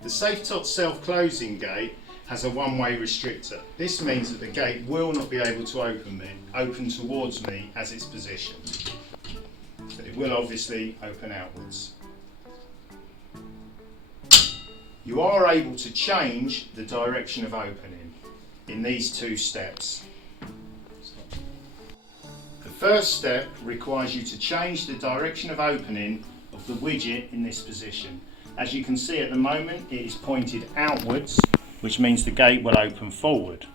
The Safetots self-closing gate has a one-way restrictor. This means that the gate will not be able to open towards me as it's positioned. But it will obviously open outwards. You are able to change the direction of opening in these two steps. The first step requires you to change the direction of opening of the widget in this position. As you can see at the moment, it is pointed outwards, which means the gate will open forward.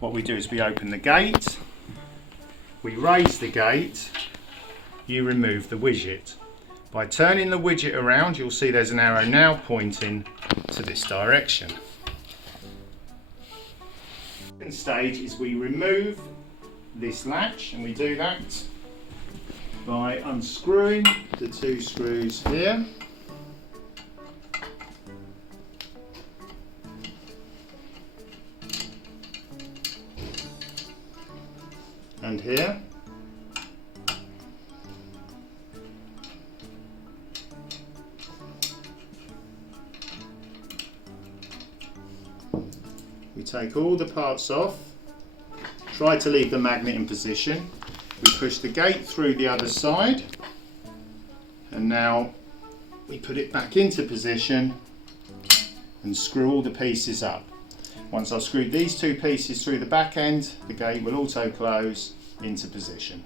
What we do is we open the gate, we raise the gate, you remove the widget. By turning the widget around, you'll see there's an arrow now pointing to this direction. The second stage is we remove this latch, and we do that by unscrewing the two screws here. And here. We take all the parts off, try to leave the magnet in position. We push the gate through the other side, and now we put it back into position and screw all the pieces up. Once I've screwed these two pieces through the back end, the gate will auto close into position.